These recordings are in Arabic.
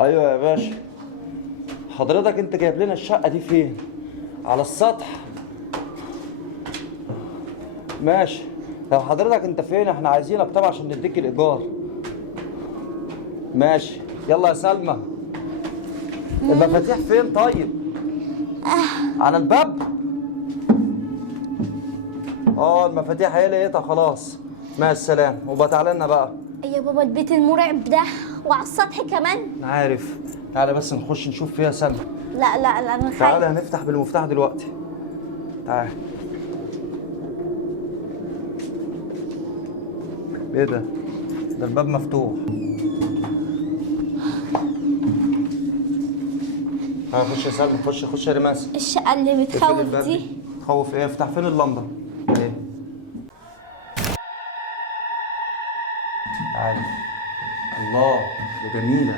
ايوه يا باشا. حضرتك انت جايب لنا الشقه دي فين؟ على السطح؟ ماشي. لو حضرتك انت فين احنا عايزينك طبعا عشان نديك الايجار. ماشي. يلا يا سلمى. المفاتيح فين طيب؟ على الباب. المفاتيح هي لقيتها خلاص. مع السلامه وبتعالى لنا بقى. يا بابا البيت المرعب ده وعلى السطح كمان. انا عارف. تعالى بس نخش نشوف فيها سلمى. لا لا لا انا خايف. تعالى هنفتح بالمفتاح دلوقتي. تعالى. ايه ده؟ ده الباب مفتوح. تعالى خش يا سلمى. خش يا رماس. الشقة اللي اقفل بتخوف الباب دي. تخوف ايه؟ افتح. فين اللمبه؟ ايه؟ تعالى. الله دي جميله.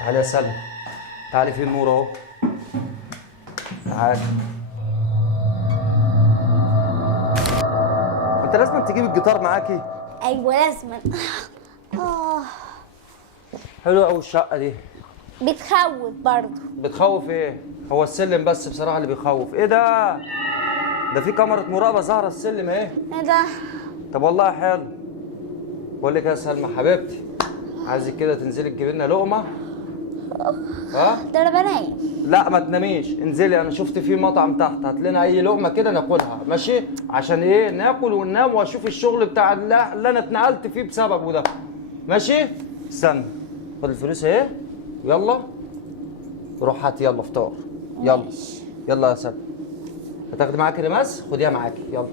تعالى يا سلمى. تعالي في النور اهو. تعالى. انت لازم تجيب الجيتار معاكي. ايوه لازما. حلوه قوي الشقه دي. بتخوف برضه. بتخوف ايه؟ هو السلم بس بصراحه اللي بيخوف. ايه ده؟ ده في كاميرا مراقبه ظاهره السلم اهي. ايه ده؟ طب والله حلو. بقول لك يا سلمى حبيبتي، عايزك كده تنزلي تجيبي لنا لقمه. ها؟ ده انا بنام. لا ما تناميش، انزلي. انا شفت في مطعم تحت، هات لنا اي لقمه كده ناكلها، ماشي؟ عشان ايه؟ ناكل وننام واشوف الشغل بتاع اللي انا اتنقلت فيه بسببه ده. ماشي؟ استنى. خد الفلوس اهي. يلا. روح هات يلا فطار. يلا. يلا يا سلمى. هتاخدي معاكي رماس؟ خديها معاكي، يلا.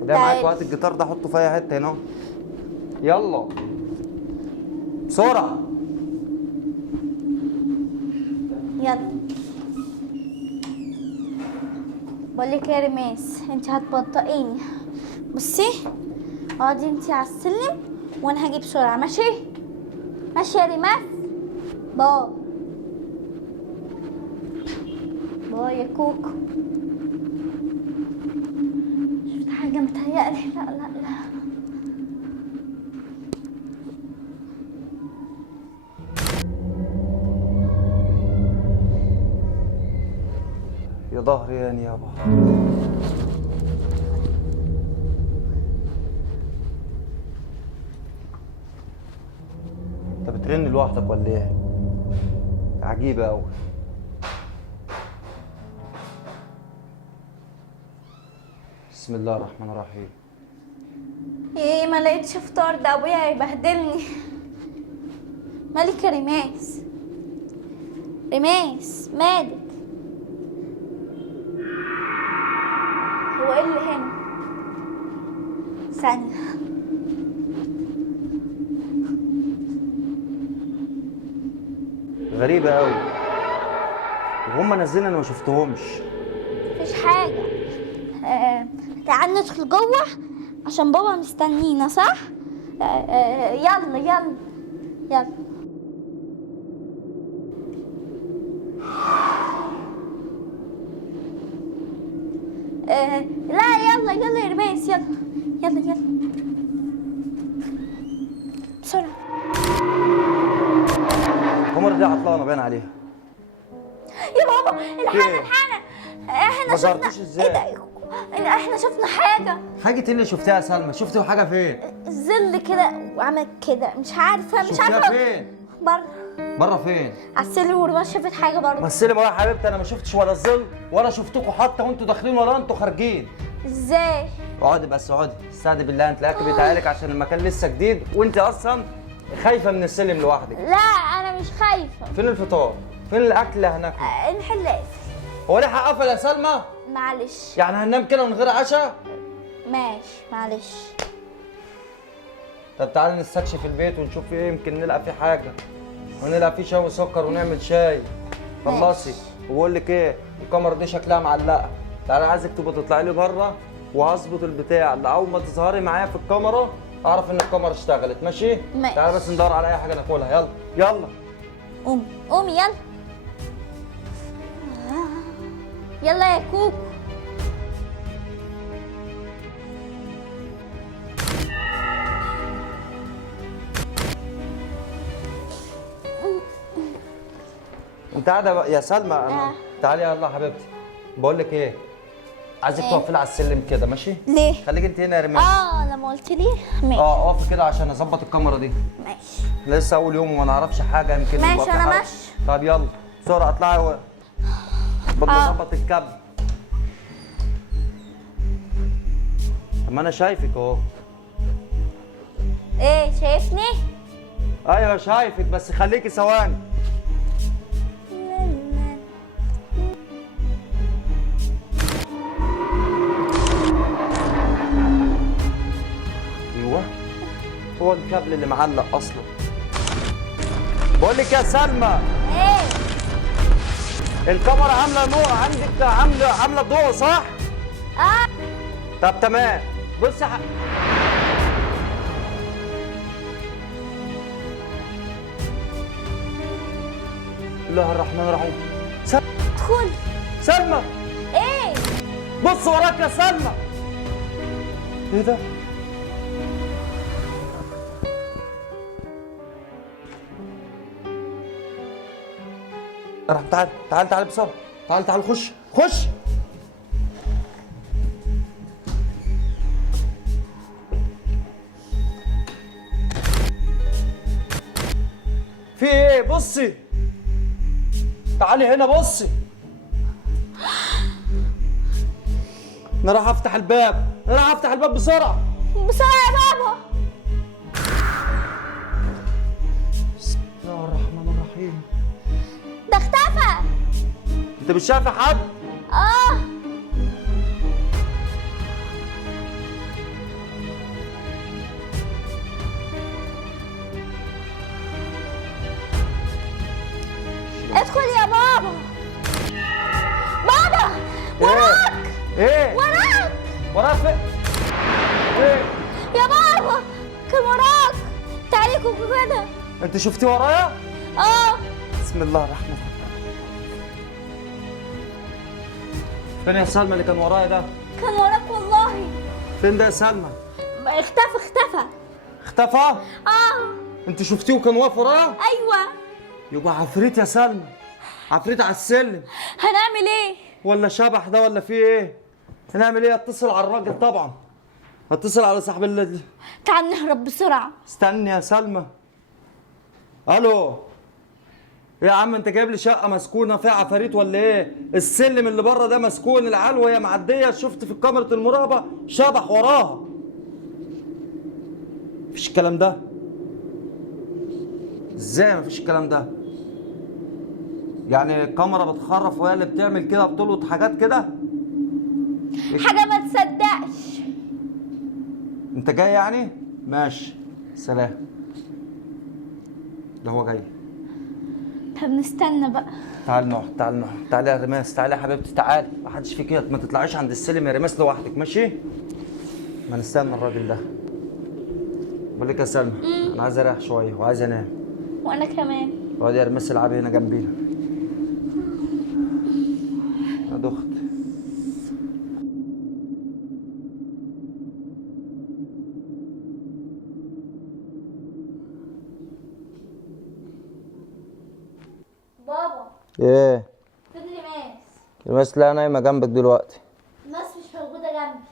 خديها معاكي وهات الجيتار ده حطه في اي حته هنا. يلا. بسرعه. يلا. بقول لك يا رماس انت هتبطئيني. بصي اقعدي انت على السلم وانا هاجي بسرعه. ماشي؟ ماشي يا رماس. باي. باي يا كوكو. شفت حاجه متهيألي. لا لا لا. يا ظهري يعني يابا. انت بترن لوحدك ولا ايه؟ عجيبة أوي. بسم الله الرحمن الرحيم. ايه ما لقيتش فطار؟ ده ابويا هيبهدلني. مالك يا رماس؟ رماس مالك؟ هو ايه اللي هنا؟ ثانية. غريبة أوي. وهم نازلين أنا ما شفتهمش. مفيش حاجة. تعال ندخل جوه عشان بابا مستنينا، صح؟ يلا يلا يلا. لا يلا يلا يا رماس. يلا يلا يلا بسرعة. القمر دي عطلانة باين عليها. يا بابا الحقنا الحقنا. احنا ما شفنا. ظهرتيش ازاي؟ ايه ده؟ احنا شفنا حاجة. حاجة ايه اللي شفتها يا سلمى؟ شفتي حاجة فين؟ ظل كده وعمل كده. مش عارفة شفتيها فين؟ بره. بره فين؟ على السلم. ورماس شافت حاجة برضه. مثلي يا حبيبتي، انا ما شفتش ولا الظل ولا شفتكوا حتى وانتوا داخلين ولا انتوا خارجين. ازاي؟ اقعدي بس اقعدي. استهدي بالله. انت الاكل بيتعالك عشان المكان لسه جديد وانت اصلا خايفه من السلم لوحدك. لا انا مش خايفة. فين الفطار؟ فين الاكل اللي هناكله؟ الحل قافل. هو ليه قفل يا سلمى؟ معلش. يعني هننام كده من غير عشاء؟ ماشي معلش. طب تعالى نستكشف البيت ونشوف ايه، يمكن نلقى فيه حاجه ونلقى فيه شاي وسكر ونعمل شاي. خلصي. وبقول لك ايه، الكاميرا دي شكلها معلقه. تعالى عايزك تبقى تطلعي لي بره وهظبط البتاع اللي اول ما تظهري معايا في الكاميرا اعرف ان الكاميرا اشتغلت. ماشي؟ ماشي. تعالى بس ندور على اي حاجه ناكلها. يلا يلا. قومي قومي يلا. يلا يا كوكو. انت قاعده يا سلمى تعالي يلا يا حبيبتي. بقول لك ايه، عايزك تقفي لي على السلم كده ماشي؟ ليه؟ خليك انت هنا يا ريمان. لما قلت لي ماشي. اقفي كده عشان اظبط الكاميرا دي. ماشي. لسه اول يوم وما نعرفش حاجه، يمكن ماشي يبقى في انا حاجة. ماشي. طب يلا بسرعه اطلعي بظبط الكابل. طب ما انا شايفك اهو. ايه شايفني؟ ايوه شايفك بس خليكي ثواني. ايوه هو الكابل اللي معلق اصلا. بقول لك يا سلمى، ايه؟ الكاميرا عامله نور عندك، عامله ضوء صح؟ طب تمام. بص بسم الله الرحمن الرحيم. ادخل. سلمى ايه؟ بص وراك يا سلمى. ايه ده؟ تعال بسرعه. تعال خش. في ايه؟ بصي تعالي هنا بصي. انا راح افتح الباب بسرعه. بسرعة يا بابا. بسم الله الرحمن الرحيم. ده اختفى. انت مش شايفه حد؟ ادخل يا بابا. بابا وراك. ايه؟ وراك فين؟ ايه؟ يا بابا كان وراك. تعاليكوا كده. انت شفتيه ورايا؟ بسم الله الرحمن الرحيم. فين يا سلمى اللي كان ورايا ده؟ كان وراك والله. فين ده يا سلمى؟ اختفى. انت شفتيه وكان واقف ورايا؟ ايوه. يبقى عفريت يا سلمى، عفريت على السلم. هنعمل ايه؟ ولا شبح ده ولا في ايه؟ هنعمل ايه؟ اتصل على الراجل طبعا، اتصل على صاحب تعال نهرب بسرعة. استني يا سلمى. الو يا عم، انت جايب لي شقه مسكونه فيها عفاريت ولا ايه؟ السلم اللي بره ده مسكون، العيال وهي معديه شفت في كاميرا المراقبه شبح وراها. مفيش الكلام ده. ازاي مفيش الكلام ده؟ يعني الكاميرا بتخرف وهي اللي بتعمل كده، بتلقط حاجات كده؟ حاجة ما تصدقش. انت جاي يعني؟ ماشي سلام. ده هو جاي. طب نستنى بقى. تعال نقعد. تعالي يا ريماس، تعالي يا حبيبتي، تعالي. ما حدش فيك كده، ما تطلعيش عند السلم يا ريماس لوحدك ماشي؟ ما نستنى الراجل ده. بقول لك يا سلمى، انا عايز اريح شويه وعايز انام. وانا كمان. اقعدي يا ريماس العبي هنا جنبينا. يا دخت. بابا ايه؟ فين ريماس؟ ريماس لا نايمه جنبك دلوقتي. الناس مش موجودة جنبي.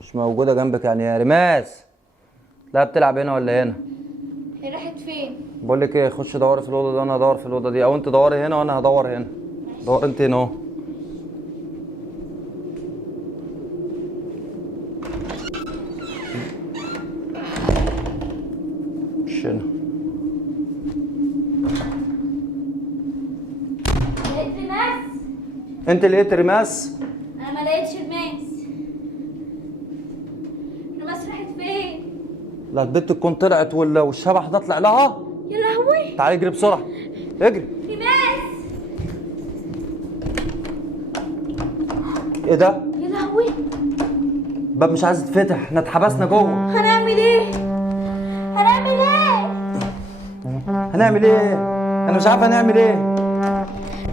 مش موجوده جنبك يعني يا ريماس؟ لا بتلعب هنا ولا هنا؟ هي راحت فين؟ بقول لك ايه، خش دوري في الاوضه دي وانا هدور في الاوضه دي، او انت دوري هنا وانا هدور هنا. دور انت هنا اهو. مش هنا. لقيت ريماس؟ انت لقيت ريماس؟ انا ما لقيتش ريماس. ريماس راحت فين؟ لا البت تكون طلعت والشبح ده طلع لها. يا لهوي. تعالي اجري بسرعه، اجري. ريماس. ايه ده؟ يا لهوي. الباب مش عايز يتفتح، احنا اتحبسنا جوه. هنعمل ايه؟ هنعمل ايه؟ انا مش عارف هنعمل ايه.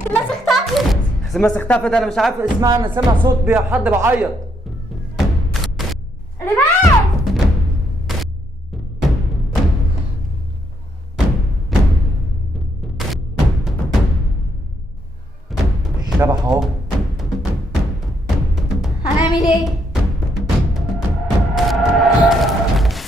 ريماس اختفت. ريماس اختفت، انا مش عارف اسمها، انا سامع صوت حد بيعيط. ريماس. شبح اهو. هنعمل ايه؟